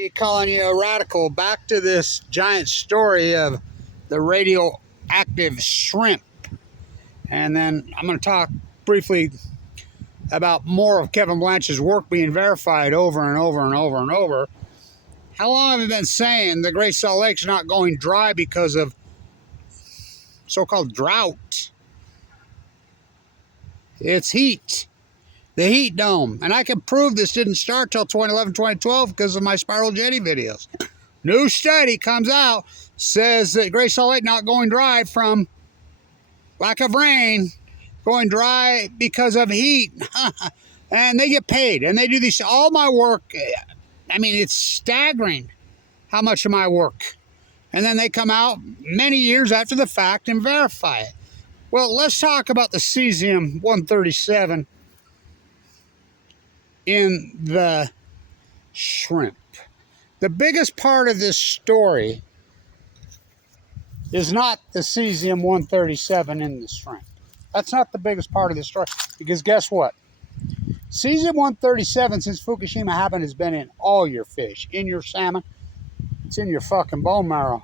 be calling you a radical. Back to this giant story of the radioactive shrimp. And then I'm going to talk briefly about more of Kevin Blanch's work being verified over and over and over and over. How long have I been saying the Great Salt Lake's not going dry because of so-called drought? It's heat. The heat dome. And I can prove this didn't start till 2011, 2012 because of my Spiral Jetty videos. New study comes out, says that Great Salt Lake not going dry from lack of rain, going dry because of heat. And they get paid. And they do these, all my work. I mean, it's staggering how much of my work. And then they come out many years after the fact and verify it. Well, let's talk about the cesium-137 in the shrimp. The biggest part of this story is not the cesium-137 in the shrimp. That's not the biggest part of the story. Because guess what? Cesium-137, since Fukushima happened, has been in all your fish. In your salmon. It's in your fucking bone marrow.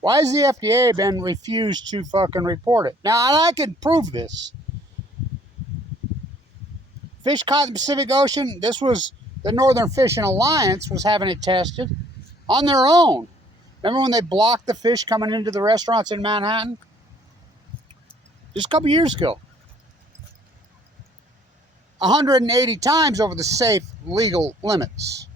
Why has the FDA been refused to fucking report it? Now, I could prove this. Fish caught in the Pacific Ocean, this was the Northern Fishing Alliance was having it tested on their own. Remember when they blocked the fish coming into the restaurants in Manhattan? Just a couple years ago. 180 times over the safe legal limits.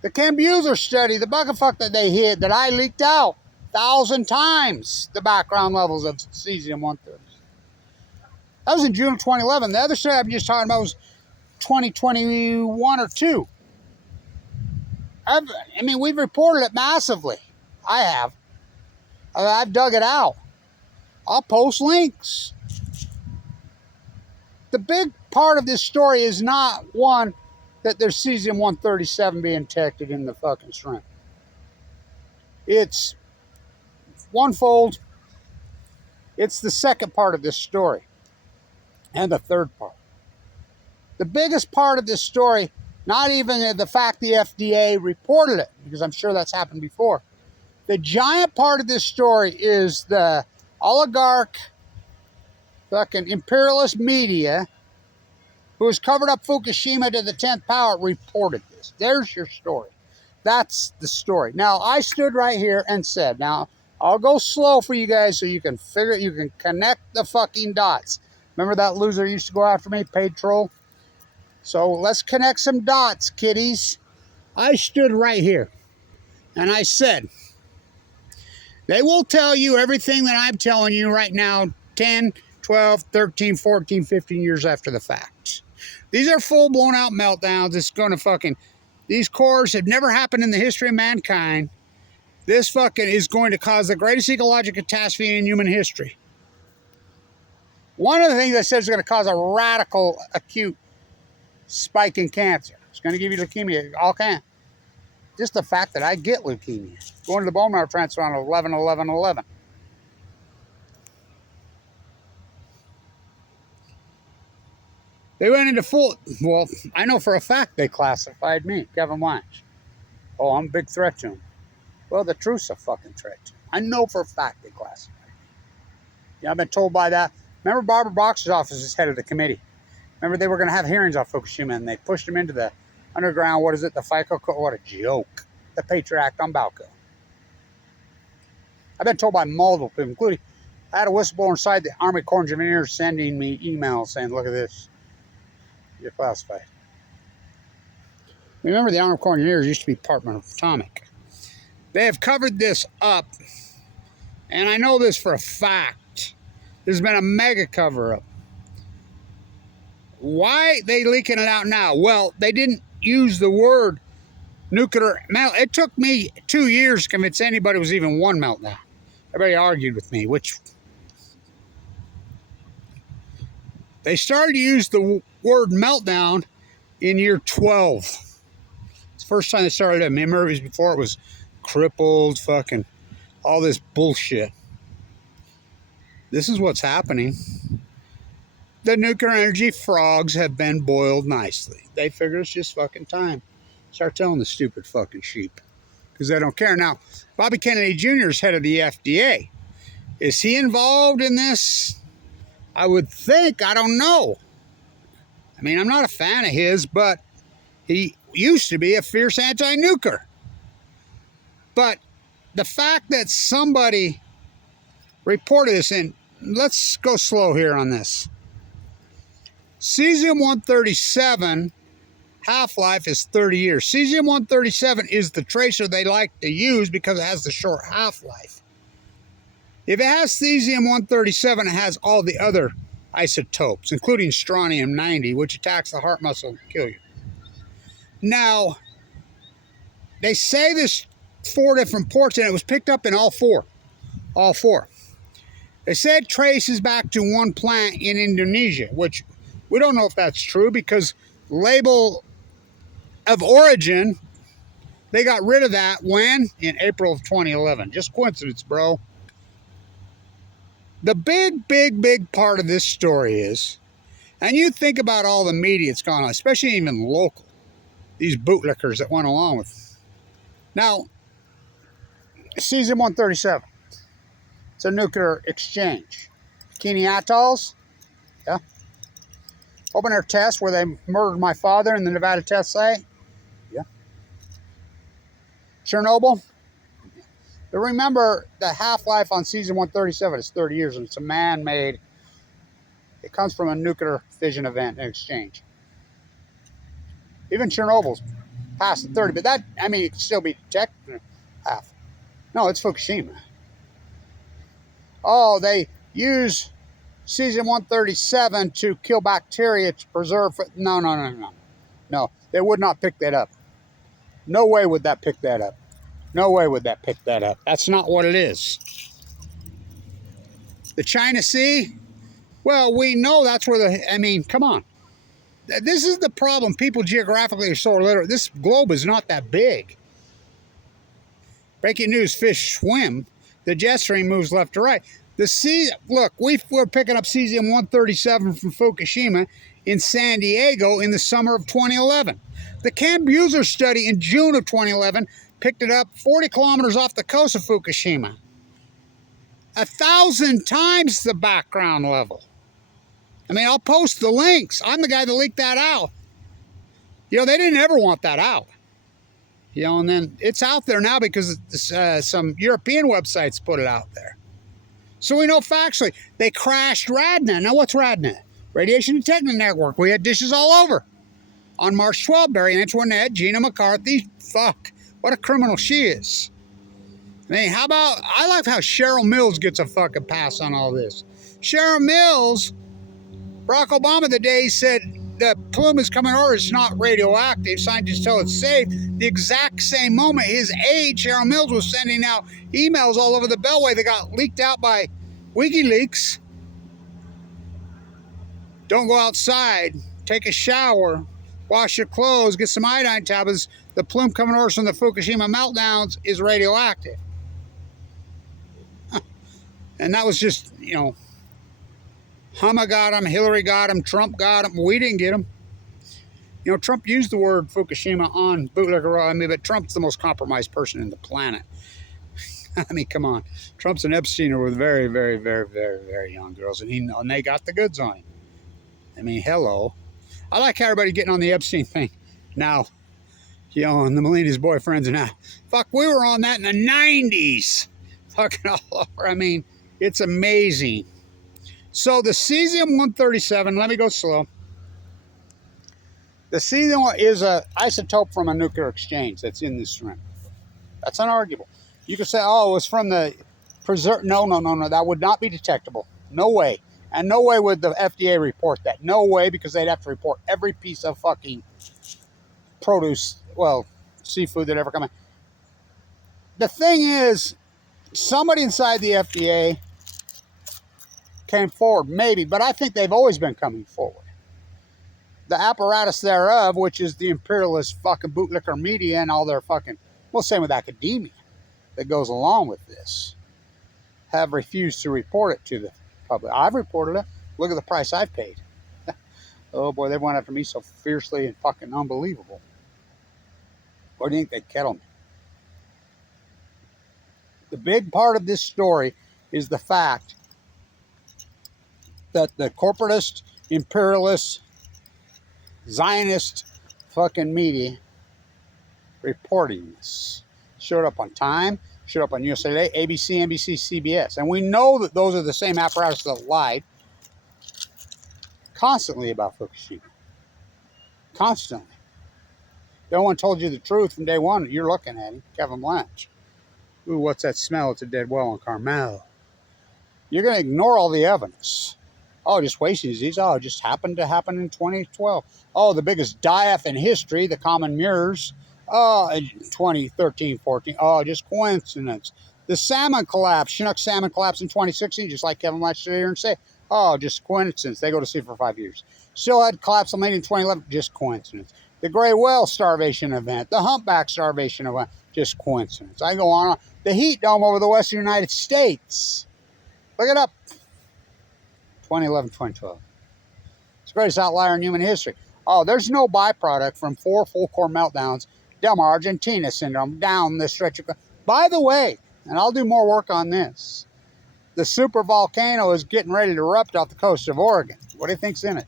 The Cambuser study, the buckafuck that they hid, that I leaked out 1,000 times the background levels of cesium-137. That was in June of 2011. The other study I'm just talking about was 2021 or 2. I mean, we've reported it massively. I have. I've dug it out. I'll post links. The big part of this story is not, one, that there's cesium-137 being detected in the fucking shrimp. It's onefold. It's the second part of this story. And the third part. The biggest part of this story, not even the fact the FDA reported it, because I'm sure that's happened before. The giant part of this story is the oligarch, fucking imperialist media, who has covered up Fukushima to the 10th power, reported this. There's your story. That's the story. Now, I stood right here and said, now, I'll go slow for you guys so you can figure, you can connect the fucking dots. Remember that loser used to go after me, paid troll? So let's connect some dots, kiddies. I stood right here and I said, they will tell you everything that I'm telling you right now 10, 12, 13, 14, 15 years after the fact. These are full blown out meltdowns. It's going to fucking, these cores have never happened in the history of mankind. This fucking is going to cause the greatest ecological catastrophe in human history. One of the things that says it's going to cause a radical acute spike in cancer. It's going to give you leukemia. All can. Just the fact that I get leukemia. Going to the bone marrow transplant on 11/11/11. They went into full, well, I know for a fact they classified me, Kevin Blanch. Oh, I'm a big threat to them. Well, the truth's a fucking threat to them. I know for a fact they classified me. Yeah, I've been told by that. Remember Barbara Boxer's office is head of the committee. Remember they were going to have hearings on Fukushima and they pushed them into the underground, what is it, the FICO code? What a joke. The Patriot Act on Balco. I've been told by multiple people, including, I had a whistleblower inside the Army Corps of Engineers sending me emails saying, look at this. You're classified. Remember, the Army Corps of Engineers used to be Department of Atomic. They have covered this up, and I know this for a fact. There's been a mega cover-up. Why are they leaking it out now? Well, they didn't use the word nuclear melt. It took me 2 years to convince anybody it was even one meltdown. Everybody argued with me, which they started to use the word meltdown in year 12. It's the first time they started it. Remember, before it was crippled, fucking, all this bullshit. This is what's happening. the nuclear energy frogs have been boiled nicely. They figure it's just fucking time. Start telling the stupid fucking sheep. Because they don't care. Now, Bobby Kennedy Jr. is head of the FDA. Is he involved in this? I would think. I don't know. I mean, I'm not a fan of his, but he used to be a fierce anti-nuker. But the fact that somebody reported this, and let's go slow here on this. Cesium-137 half-life is 30 years. Cesium-137 is the tracer they like to use because it has the short half-life. If it has cesium-137, it has all the other isotopes, including strontium-90, which attacks the heart muscle and kill you. Now, they say there's 4 different ports, and it was picked up in all 4. All 4. They said traces back to one plant in Indonesia, which we don't know if that's true because label of origin, they got rid of that when? In April of 2011. Just coincidence, bro. The big part of this story is, and you think about all the media it's gone on, especially even local, these bootlickers that went along with. Now, Cesium-137, it's a nuclear exchange. Bikini Atolls, yeah. Open air test where they murdered my father in the Nevada test site, yeah. Chernobyl. But remember, the half-life on Cesium-137 is 30 years, and it's a man-made. It comes from a nuclear fission event and exchange. Even Chernobyl's past the 30, but that, I mean, it can still be detected half. No, it's Fukushima. Oh, they use Cesium-137 to kill bacteria to preserve. No. No, they would not pick that up. No way would that pick that up. No way would that pick that up. That's not what it is. The China Sea? Well, we know that's where the, I mean, come on. This is the problem. People geographically are so illiterate. This globe is not that big. Breaking news, fish swim. The jet stream moves left to right. The sea, look, we're picking up Cesium-137 from Fukushima in San Diego in the summer of 2011. The Ken Buser study in June of 2011 picked it up 40 kilometers off the coast of Fukushima. 1,000 times the background level. I mean, I'll post the links. I'm the guy that leaked that out. You know, they didn't ever want that out. You know, and then it's out there now because some European websites put it out there. So we know factually, they crashed RadNet. Now, what's RadNet? Radiation Detection Network. We had dishes all over. On March 12th, Barry Antoinette, Gina McCarthy, fuck. What a criminal she is. I mean, how about, I like how Cheryl Mills gets a fucking pass on all this. Cheryl Mills, Barack Obama the day he said the plume is coming over, it's not radioactive, scientists tell it's safe. The exact same moment his aide, Cheryl Mills, was sending out emails all over the Beltway that got leaked out by WikiLeaks. Don't go outside, take a shower, wash your clothes, get some iodine tablets. The plume coming over from the Fukushima meltdowns is radioactive. And that was just, you know, Hama got him, Hillary got him, Trump got him. We didn't get him. You know, Trump used the word Fukushima on bootlegger. I mean, but Trump's the most compromised person in the planet. I mean, come on. Trump's and Epstein were very, very, very, very, very young girls, and they got the goods on him. I mean, hello. I like how everybody getting on the Epstein thing now. You know, and the Melania's boyfriends and now. Fuck, we were on that in the 90s. Fucking all over. I mean, it's amazing. So the Cesium-137, let me go slow. The Cesium is an isotope from a nuclear exchange that's in this shrimp. That's unarguable. You could say, oh, it was from the preserve. No, that would not be detectable. No way. And no way would the FDA report that. No way, because they'd have to report every piece of fucking produce, well, seafood that ever come in. The thing is, somebody inside the FDA came forward, maybe, but I think they've always been coming forward. The apparatus thereof, which is the imperialist fucking bootlicker media and all their fucking, well, same with academia that goes along with this, have refused to report it to the public. I've reported it. Look at the price I've paid. Oh boy, they went after me so fiercely and fucking unbelievable. Or do you think they kettled me? The big part of this story is the fact that the corporatist, imperialist, Zionist fucking media reporting this showed up on Time, showed up on USA Today, ABC, NBC, CBS. And we know that those are the same apparatus that lied constantly about Fukushima. Constantly. No one told you the truth from day one. You're looking at him, Kevin Blanch. Ooh, what's that smell? It's a dead well in Carmel. You're going to ignore all the evidence. Oh, just wasting disease. Oh, it just happened to happen in 2012. Oh, the biggest die-off in history, the common mirrors. Oh, in 2013, 14. Oh, just coincidence. The salmon collapse, Chinook salmon collapse in 2016, just like Kevin Blanch stood here and say, oh, just coincidence. They go to sea for 5 years. Still had collapse in 2011, just coincidence. The gray whale starvation event, the humpback starvation event, just coincidence. I go on. The heat dome over the western United States. Look it up. 2011, 2012. It's the greatest outlier in human history. Oh, there's no byproduct from 4 full core meltdowns, Delmar Argentina syndrome, down the stretch of... By the way, and I'll do more work on this, the super volcano is getting ready to erupt off the coast of Oregon. What do you think's in it?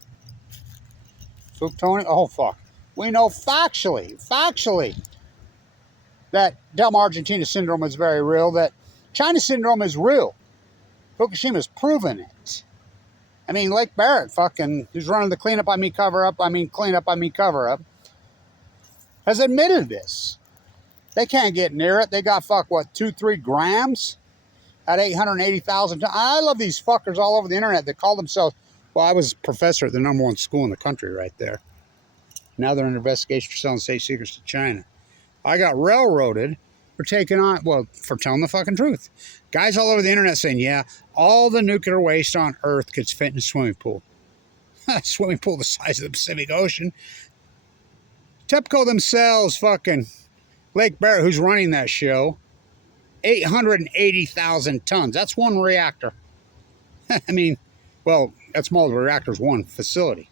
Plutonium? Oh, fuck. We know factually, that Delmar Argentina syndrome is very real, that China syndrome is real. Fukushima's proven it. I mean, Lake Barrett, fucking, who's running the clean up on me, cover up, has admitted this. They can't get near it. They got, 2-3 grams at 880,000 tons. I love these fuckers all over the internet that call themselves, well, I was a professor at the #1 school in the country right there. Now they're under investigation for selling state secrets to China. I got railroaded for for telling the fucking truth. Guys all over the internet saying, yeah, all the nuclear waste on Earth could fit in a swimming pool. A swimming pool the size of the Pacific Ocean. TEPCO themselves, fucking Lake Barrett, who's running that show, 880,000 tons. That's one reactor. I mean, well, that's multiple reactors, one facility.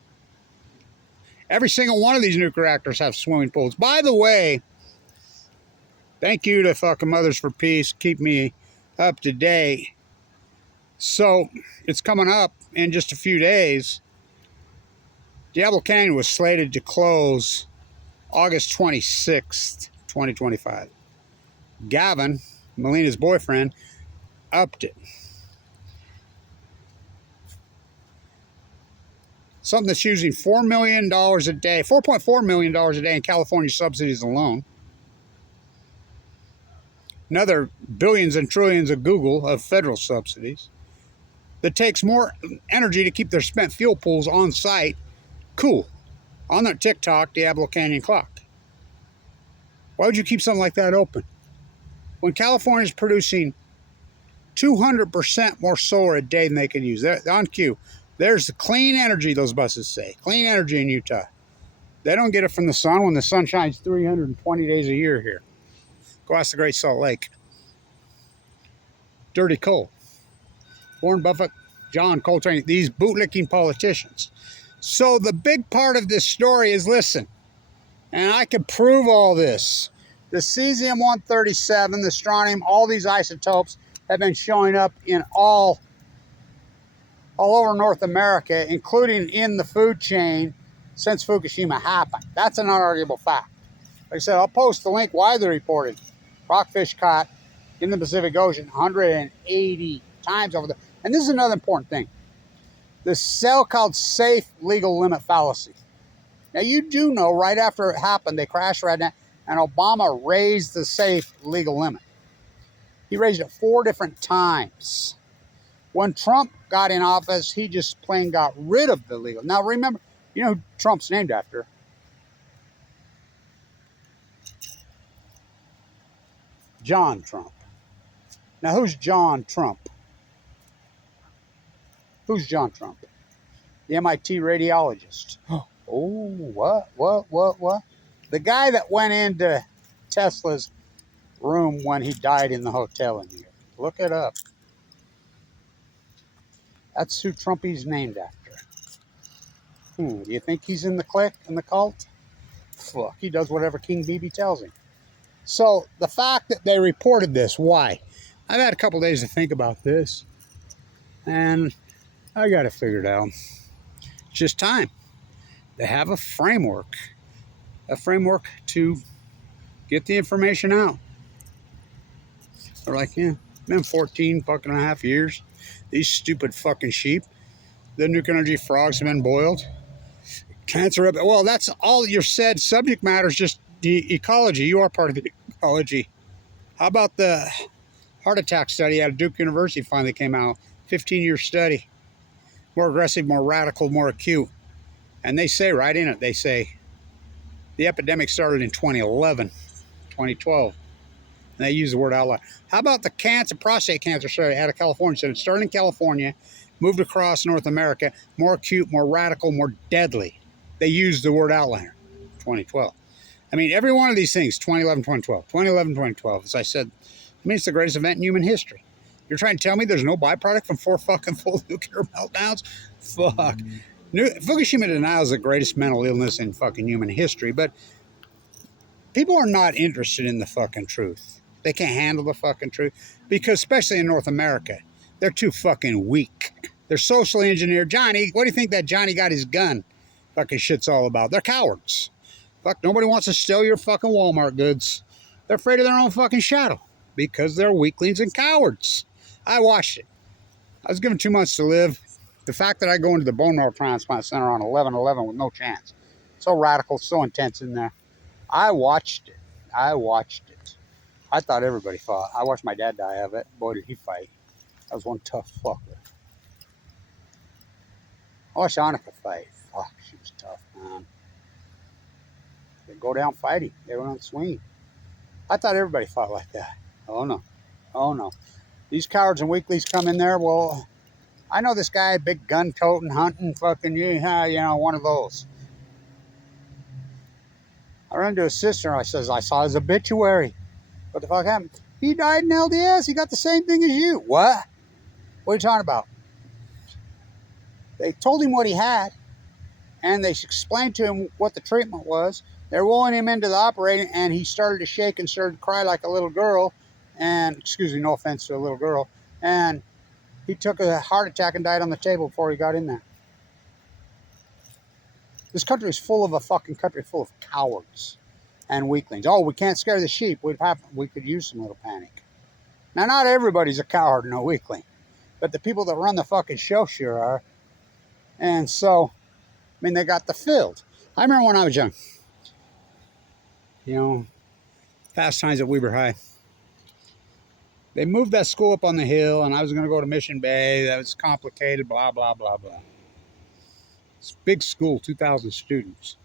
Every single one of these nuclear reactors have swimming pools. By the way, thank you to fucking Mothers for Peace. Keep me up to date. So, it's coming up in just a few days. Diablo Canyon was slated to close August 26th, 2025. Gavin, Melina's boyfriend, upped it. Something that's using $4 million a day, $4.4 million a day in California subsidies alone. Another billions and trillions of Google of federal subsidies. That takes more energy to keep their spent fuel pools on site cool. On their TikTok, Diablo Canyon clock. Why would you keep something like that open? When California is producing 200% more solar a day than they can use. They're on cue. There's the clean energy, those buses say. Clean energy in Utah. They don't get it from the sun when the sun shines 320 days a year here. Go ask the Great Salt Lake. Dirty coal. Warren Buffett, John Coltrane, these bootlicking politicians. So the big part of this story is, listen, and I can prove all this. The cesium-137, the strontium, all these isotopes have been showing up in all over North America, including in the food chain since Fukushima happened. That's an unarguable fact. Like I said, I'll post the link widely reported. Rockfish caught in the Pacific Ocean 180 times over there. And this is another important thing. The so-called safe legal limit fallacy. Now, you do know right after it happened, they crashed right now, and Obama raised the safe legal limit. He raised it 4 different times. When Trump got in office, he just plain got rid of the legal. Now, remember, you know who Trump's named after? John Trump. Now, who's John Trump? Who's John Trump? The MIT radiologist. Oh, what? The guy that went into Tesla's room when he died in the hotel in New York. Look it up. That's who Trumpy's named after. Do you think he's in the clique, in the cult? Fuck, he does whatever King BB tells him. So the fact that they reported this, why? I've had a couple days to think about this, and I got it figured out. It's just time. They have a framework to get the information out. They're like, yeah, been 14 fucking and a half years. These stupid fucking sheep. The nuclear energy frogs have been boiled. Cancer, well, that's all your said subject matter is just the ecology. You are part of the ecology. How about the heart attack study out of Duke University finally came out? 15-year study. More aggressive, more radical, more acute. And they say right in it, they say the epidemic started in 2011, 2012. And they use the word outlier. How about the prostate cancer study out of California? So it started in California, moved across North America, more acute, more radical, more deadly. They used the word outlier, 2012. I mean, every one of these things, 2011, 2012, 2011, 2012, as I said, I mean, it's the greatest event in human history. You're trying to tell me there's no byproduct from 4 fucking full nuclear meltdowns? Fuck. Fukushima denial is the greatest mental illness in fucking human history, but people are not interested in the fucking truth. They can't handle the fucking truth because, especially in North America, they're too fucking weak. They're socially engineered. Johnny, what do you think that Johnny got his gun fucking shit's all about? They're cowards. Fuck, nobody wants to steal your fucking Walmart goods. They're afraid of their own fucking shadow because they're weaklings and cowards. I watched it. I was given 2 months to live. The fact that I go into the bone marrow transplant center on 11/11 with no chance. So radical, so intense in there. I watched it. I thought everybody fought. I watched my dad die of it. Boy, did he fight. That was one tough fucker. I watched Annika fight. Fuck, she was tough, man. They go down fighting. They went on swinging. I thought everybody fought like that. Oh, no. Oh, no. These cowards and weaklings come in there. Well, I know this guy, big gun-toting, hunting, fucking, you know, one of those. I run into his sister. I saw his obituary. What the fuck happened? He died in LDS. He got the same thing as you. What? What are you talking about? They told him what he had, and they explained to him what the treatment was. They're rolling him into the operating, and he started to shake and started to cry like a little girl. And, excuse me, no offense to a little girl. And he took a heart attack and died on the table before he got in there. This country is full of a fucking country full of cowards and weaklings. Oh, we can't scare the sheep. We could use some little panic. Now, not everybody's a coward and a weakling, but the people that run the fucking show sure are. And so, I mean, they got the field. I remember when I was young, you know, Fast Times at Weber High. They moved that school up on the hill, and I was going to go to Mission Bay. That was complicated, blah, blah, blah, blah. It's a big school, 2,000 students.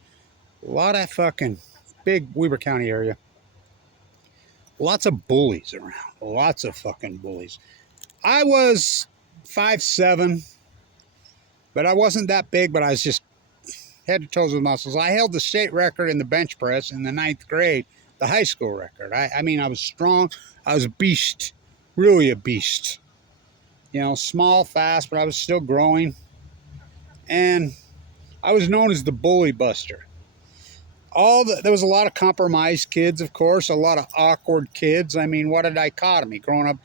A lot of fucking big Weber County area. Lots of bullies around. Lots of fucking bullies. I was 5'7", but I wasn't that big, but I was just head to toes with muscles. I held the state record in the bench press in the 9th grade, the high school record. I mean, I was strong. I was a beast, really a beast. You know, small, fast, but I was still growing. And I was known as the bully buster. There was a lot of compromised kids, of course, a lot of awkward kids. I mean, what a dichotomy. Growing up,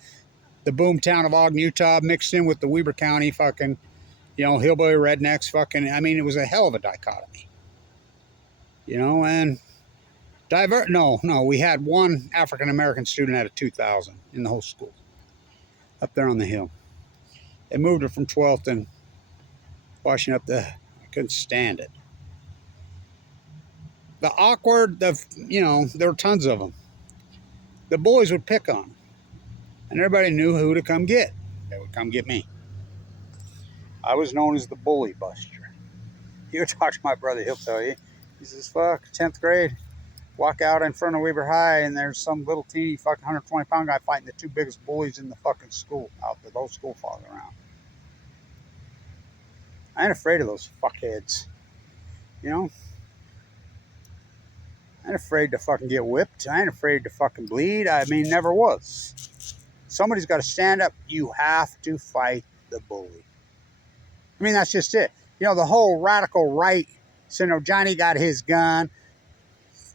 the boom town of Ogden, Utah, mixed in with the Weber County fucking, you know, hillbilly rednecks fucking, I mean, it was a hell of a dichotomy. You know, and we had one African-American student out of 2,000 in the whole school. Up there on the hill. They moved her from 12th and washing up I couldn't stand it. The awkward, you know, there were tons of them. The boys would pick on them. And everybody knew who to come get. They would come get me. I was known as the bully buster. You talk to my brother, he'll tell you. He says, fuck, 10th grade. Walk out in front of Weber High, and there's some little teeny fucking 120-pound guy fighting the 2 biggest bullies in the fucking school out there. Those school fogs around. I ain't afraid of those fuckheads. You know? I ain't afraid to fucking get whipped. I ain't afraid to fucking bleed. I mean, never was. Somebody's got to stand up. You have to fight the bully. I mean, that's just it. You know, the whole radical right. So, you know, Johnny got his gun.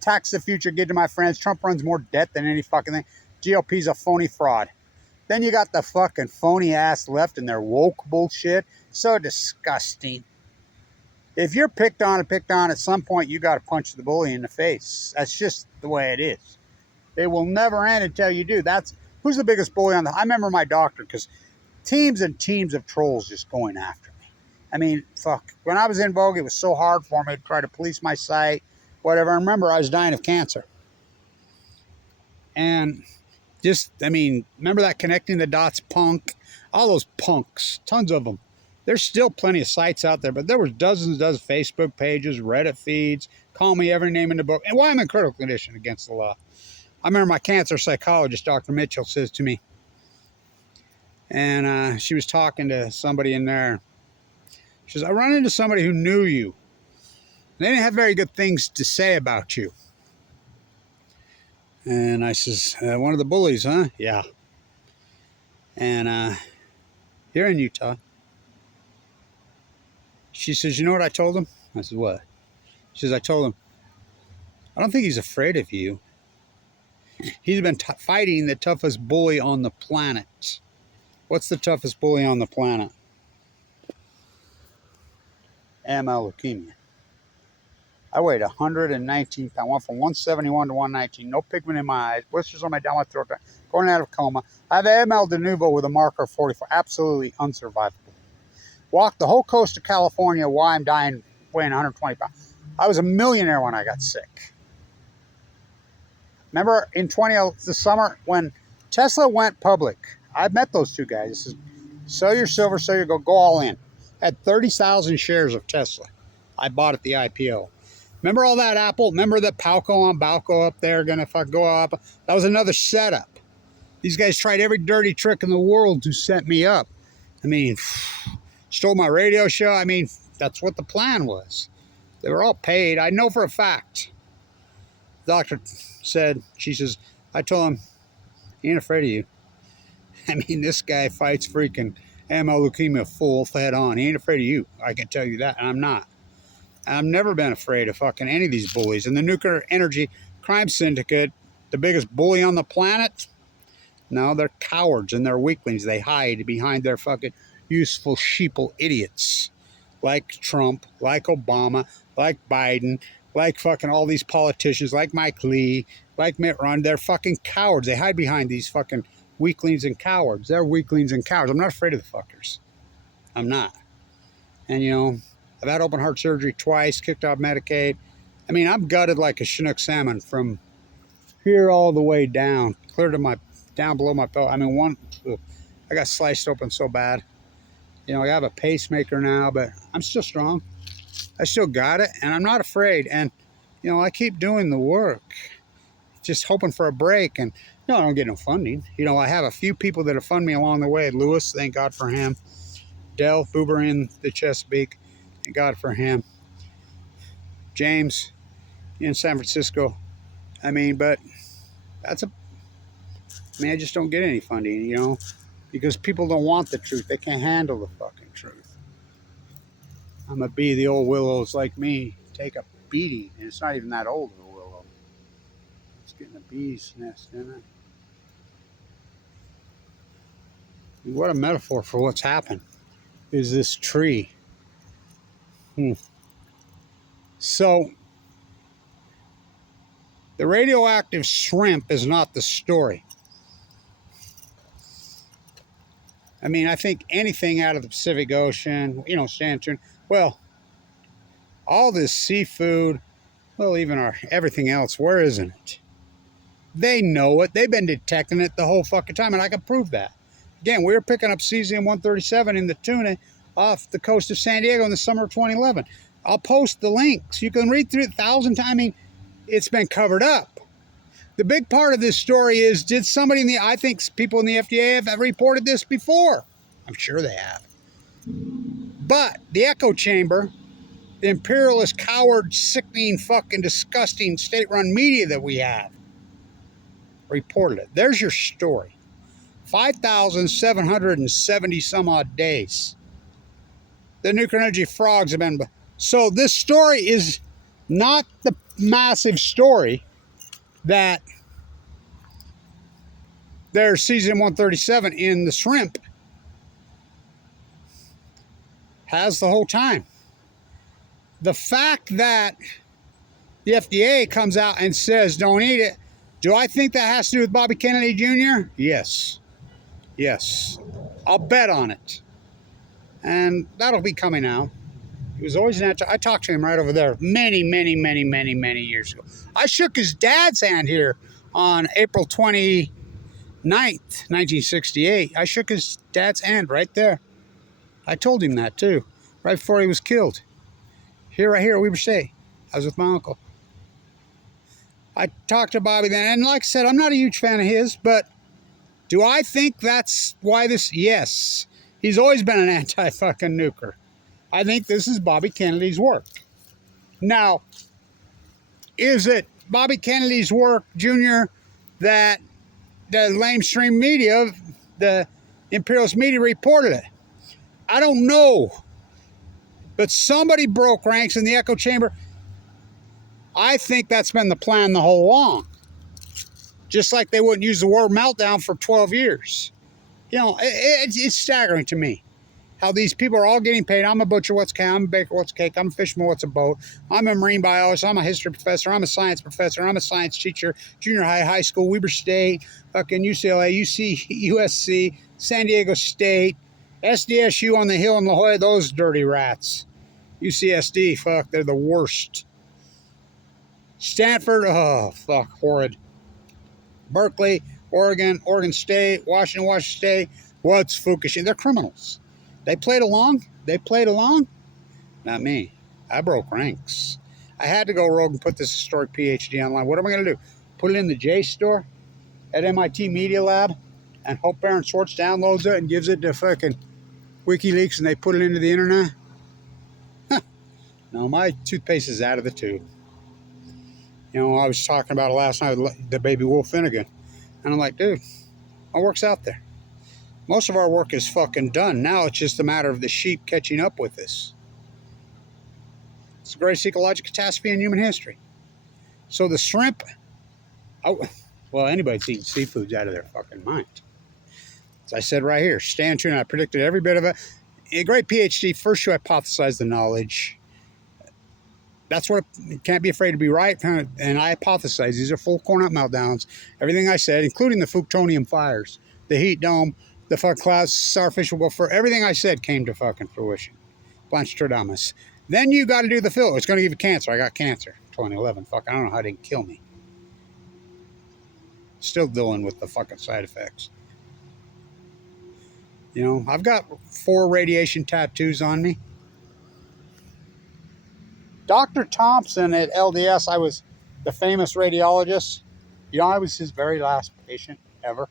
Tax the future, give to my friends. Trump runs more debt than any fucking thing. GOP's a phony fraud. Then you got the fucking phony ass left and their woke bullshit. So disgusting. If you're picked on, at some point you got to punch the bully in the face. That's just the way it is. They will never end until you do. That's who's the biggest bully on the. I remember my doctor, because teams and teams of trolls just going after me. I mean, fuck. When I was in Vogue, it was so hard for me to try to police my site, whatever. I remember I was dying of cancer. And just, I mean, remember that connecting the dots punk? All those punks, tons of them. There's still plenty of sites out there, but there was dozens of Facebook pages, Reddit feeds, call me every name in the book. And why I'm in critical condition against the law. I remember my cancer psychologist, Dr. Mitchell, says to me, and she was talking to somebody in there. She says, I run into somebody who knew you. They didn't have very good things to say about you. And I says, one of the bullies, huh? Yeah. And here in Utah. She says, you know what I told him? I said, what? She says, I told him, I don't think he's afraid of you. He's been fighting the toughest bully on the planet. What's the toughest bully on the planet? AML leukemia. I weighed 119 pounds. I went from 171 to 119. No pigment in my eyes. Blisters on my down my throat. Going out of coma. I have AML de novo with a marker of 44. Absolutely unsurvivable. Walked the whole coast of California while I'm dying, weighing 120 pounds. I was a millionaire when I got sick. Remember in the summer when Tesla went public, I met those two guys. This is sell your silver, sell your gold, go all in. Had 30,000 shares of Tesla. I bought at the IPO. Remember all that Apple? Remember the Palco on Balco up there going to go up? That was another setup. These guys tried every dirty trick in the world to set me up. I mean, stole my radio show. I mean, that's what the plan was. They were all paid. I know for a fact. The doctor said, she says, I told him, he ain't afraid of you. I mean, this guy fights freaking AML leukemia full head on. He ain't afraid of you. I can tell you that, and I'm not. I've never been afraid of fucking any of these bullies. And the nuclear energy crime syndicate, the biggest bully on the planet, no, they're cowards and they're weaklings. They hide behind their fucking useful sheeple idiots like Trump, like Obama, like Biden, like fucking all these politicians, like Mike Lee, like Mitt Romney. They're fucking cowards. They hide behind these fucking weaklings and cowards. They're weaklings and cowards. I'm not afraid of the fuckers. I'm not. And, you know, I've had open heart surgery twice, kicked off Medicaid. I mean, I'm gutted like a Chinook salmon from here all the way down, clear to my, down below my pelvis. I mean, I got sliced open so bad. You know, I have a pacemaker now, but I'm still strong. I still got it, and I'm not afraid. And, you know, I keep doing the work, just hoping for a break. And, you know, I don't get no funding. You know, I have a few people that have funded me along the way. Lewis, thank God for him. Dell, Buber in the Chesapeake, thank God for him. James in San Francisco. I mean, but I mean, I just don't get any funding, you know, because people don't want the truth. They can't handle the fucking truth. I'm a bee. The old willows like me take a beating, and it's not even that old of a willow. It's getting a bee's nest in it. What a metaphor for what's happened is this tree. So the radioactive shrimp is not the story. I mean, I think anything out of the Pacific Ocean, you know, sand tuna, well, all this seafood, well, even everything else, where isn't it? They know it. They've been detecting it the whole fucking time, and I can prove that. Again, we were picking up cesium-137 in the tuna off the coast of San Diego in the summer of 2011. I'll post the links. You can read through it 1,000 times. I mean, it's been covered up. The big part of this story is, did somebody I think people in the FDA have reported this before. I'm sure they have. But the echo chamber, the imperialist, coward, sickening, fucking disgusting state-run media that we have, reported it. There's your story. 5,770 some odd days. The nuclear energy frogs have been... So this story is not the massive story that there's cesium-137 in the shrimp has the whole time. The fact that the FDA comes out and says don't eat it, do I think that has to do with Bobby Kennedy Jr.? Yes. Yes. I'll bet on it. And that'll be coming out. He was always an I talked to him right over there many years ago. I shook his dad's hand here on April 29th, 1968. I shook his dad's hand right there. I told him that too, right before he was killed. Here, right here at Weber State. I was with my uncle. I talked to Bobby then, and like I said, I'm not a huge fan of his, but do I think that's why this? Yes. He's always been an anti-fucking nuker. I think this is Bobby Kennedy's work. Now, is it Bobby Kennedy's work, Jr., that the lamestream media, the imperialist media, reported it? I don't know. But somebody broke ranks in the echo chamber. I think that's been the plan the whole long. Just like they wouldn't use the word meltdown for 12 years. You know, it's staggering to me how these people are all getting paid. I'm a butcher, what's cake? I'm a baker, what's cake? I'm a fisherman, what's a boat? I'm a marine biologist. I'm a history professor. I'm a science professor. I'm a science teacher. Junior high, high school, Weber State, fucking UCLA, USC, San Diego State, SDSU on the Hill in La Jolla, those dirty rats. UCSD, fuck, they're the worst. Stanford, oh, fuck, horrid. Berkeley, Oregon, Oregon State, Washington State. What's Fukushima? They're criminals. They played along. They played along. Not me. I broke ranks. I had to go rogue and put this historic PhD online. What am I going to do? Put it in the JSTOR at MIT Media Lab and hope Baron Schwartz downloads it and gives it to fucking WikiLeaks and they put it into the internet? Huh. No, my toothpaste is out of the tube. You know, I was talking about it last night with the baby Wolf Finnegan. And I'm like, dude, my work's out there. Most of our work is fucking done. Now it's just a matter of the sheep catching up with us. It's the greatest ecological catastrophe in human history. So the shrimp, well, anybody's eating seafood's out of their fucking mind. As I said right here, stand true, and I predicted every bit of it. A great PhD, first you hypothesize the knowledge. That's what, can't be afraid to be right. And I hypothesize, these are full corn-out meltdowns. Everything I said, including the Fuktonium fires, the heat dome, the fuck clouds, starfish will go for everything I said came to fucking fruition. Blanchstradamus. Then you got to do the fill. It's going to give you cancer. I got cancer. 2011. Fuck, I don't know how it didn't kill me. Still dealing with the fucking side effects. You know, I've got 4 radiation tattoos on me. Dr. Thompson at LDS, I was the famous radiologist. You know, I was his very last patient ever.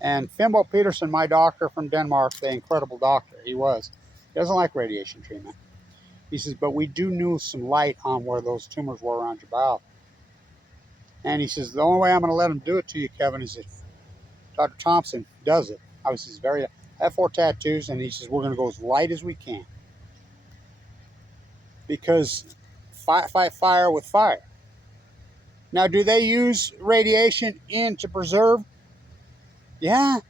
And Fimbo Peterson, my doctor from Denmark, the incredible doctor he was, he doesn't like radiation treatment. He says, but we do know some light on where those tumors were around your bowel. And he says, the only way I'm going to let him do it to you, Kevin, is if Dr. Thompson does it. I was his very, I have 4 tattoos, and he says, we're going to go as light as we can. Because fight fire with fire. Now, do they use radiation to preserve? Yeah,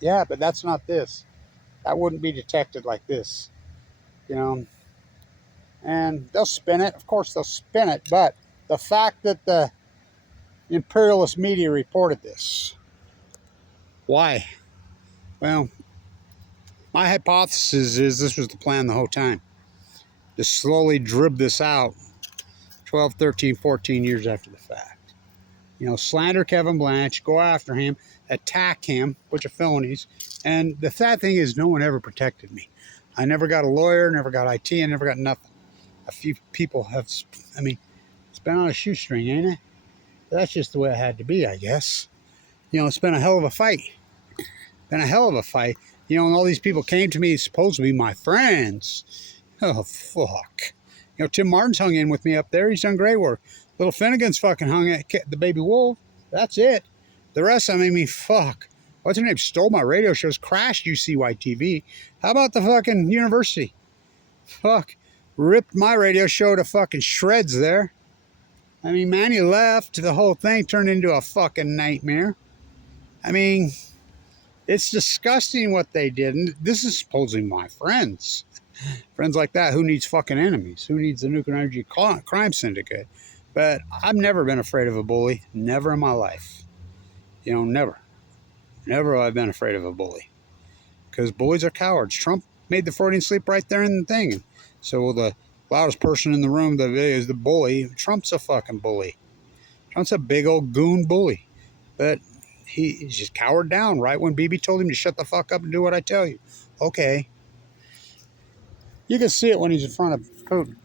but that's not this. That wouldn't be detected like this, you know. And they'll spin it. Of course, they'll spin it. But the fact that the imperialist media reported this, why? Well, my hypothesis is this was the plan the whole time. To slowly drib this out 12, 13, 14 years after the fact. You know, slander Kevin Blanch, go after him, attack him, bunch of felonies. And the sad thing is no one ever protected me. I never got a lawyer, never got IT, I never got nothing. A few people have, I mean, it's been on a shoestring, ain't it? But that's just the way it had to be, I guess. You know, it's been a hell of a fight. Been a hell of a fight. You know, and all these people came to me supposed to be my friends. Oh, fuck. You know, Tim Martin's hung in with me up there. He's done great work. Little Finnegan's fucking hung at the baby wolf. That's it. The rest, I mean, fuck. What's her name? Stole my radio shows. Crashed UCYTV. How about the fucking university? Fuck. Ripped my radio show to fucking shreds there. I mean, man, he left. The whole thing turned into a fucking nightmare. I mean, it's disgusting what they did. And this is supposedly my friends. Friends like that. Who needs fucking enemies? Who needs the nuclear energy crime syndicate? But I've never been afraid of a bully. Never in my life. You know, never. Never have I been afraid of a bully. Because bullies are cowards. Trump made the Freudian sleep right there in the thing. So the loudest person in the room is the bully. Trump's a fucking bully. Trump's a big old goon bully. But he's just cowered down right when BB told him to shut the fuck up and do what I tell you. Okay. You can see it when he's in front of Putin.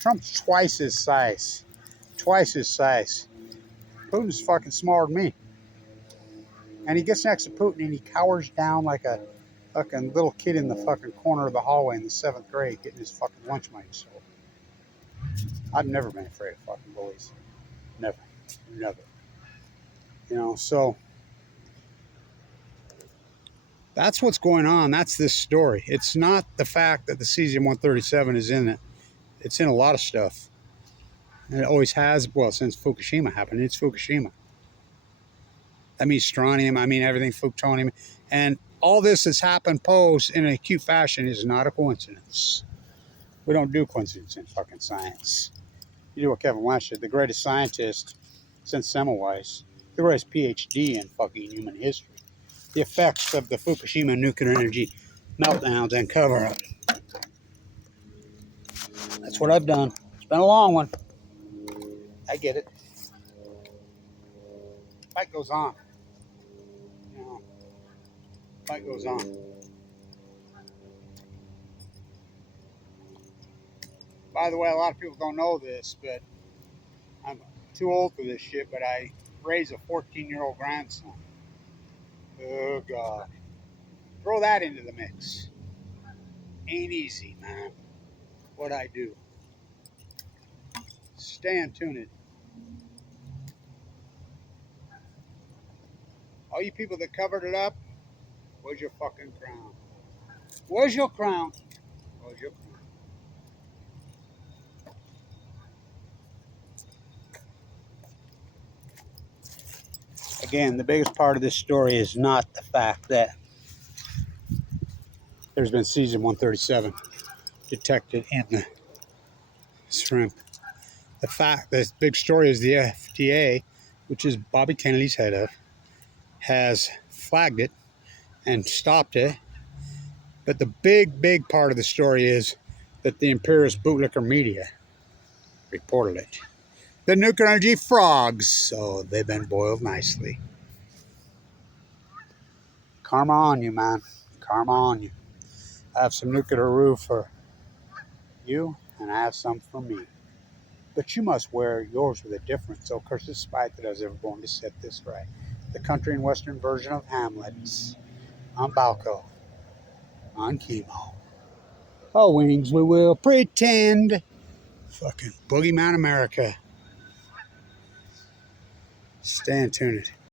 Trump's twice his size. Twice his size. Putin's fucking smaller than me. And he gets next to Putin and he cowers down like a fucking little kid in the fucking corner of the hallway in the 7th grade getting his fucking lunch money sold. I've never been afraid of fucking bullies. Never. Never. You know, so that's what's going on. That's this story. It's not the fact that the cesium-137 is in it. It's in a lot of stuff. And it always has, well, since Fukushima happened. It's Fukushima. That means strontium. I mean, everything plutonium. And all this has happened posed in an acute fashion is not a coincidence. We don't do coincidence in fucking science. You do what Kevin Walsh did, the greatest scientist since Semmelweis, the greatest PhD in fucking human history. The effects of the Fukushima nuclear energy meltdowns and cover-up. That's what I've done. It's been a long one. I get it. Fight goes on. You know, fight goes on. By the way, a lot of people don't know this, but I'm too old for this shit, but I raised a 14-year-old grandson. Oh, God. Throw that into the mix. Ain't easy, man. What I do. Stay tuned. All you people that covered it up, where's your fucking crown? Where's your crown? Where's your crown? Again, the biggest part of this story is not the fact that there's been cesium-137 detected in the shrimp. The fact, the big story is the FDA, which is Bobby Kennedy's head of, has flagged it and stopped it. But the big part of the story is that the imperialist bootlicker media reported it. The nuclear energy frogs, so they've been boiled nicely. Karma on you, man. Karma on you. I have some nuclear roof for you, and I have some for me. But you must wear yours with a difference, so curse the spite that I was ever born to set this right. The country and western version of Hamlet's on Balco, on chemo. Oh, wings, we will pretend. Fucking Boogeyman America. Stay tuned.